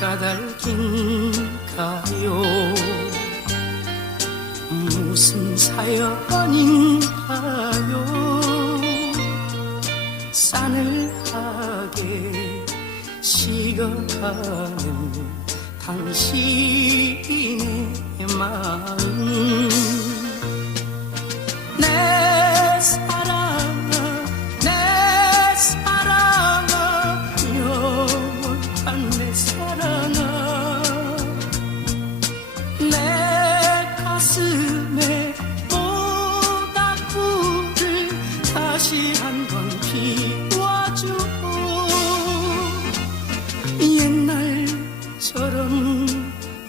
까닭인가요? 무슨 사연인가요? 싸늘하게 식어가는 당신의 마음. 내 사랑아, 내 사랑아, 영원한 내 사랑아, 내 가슴에 모닥불을 다시 한번 피워주고 옛날처럼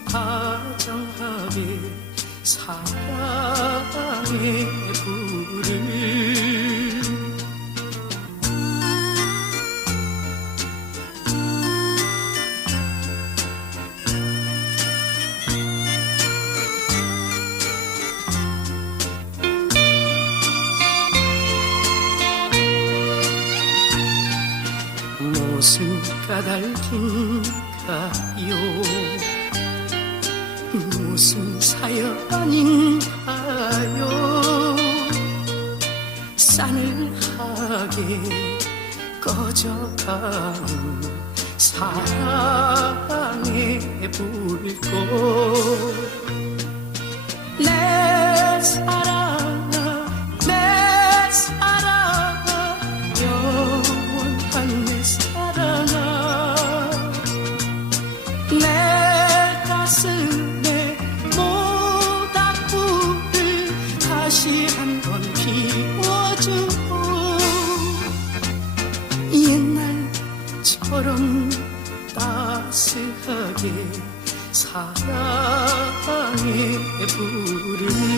다정하게 사랑의 불을. 무슨 까닭인가요? 무슨 사연인가요? 싸늘하게 꺼져가는 사랑의 불꽃. 내 사랑아, 내 사랑아, 영원한 내 사랑아, 내 가슴에 모닥불을 다시 한번 피워주고 옛날처럼 따스하게 사랑의 불을.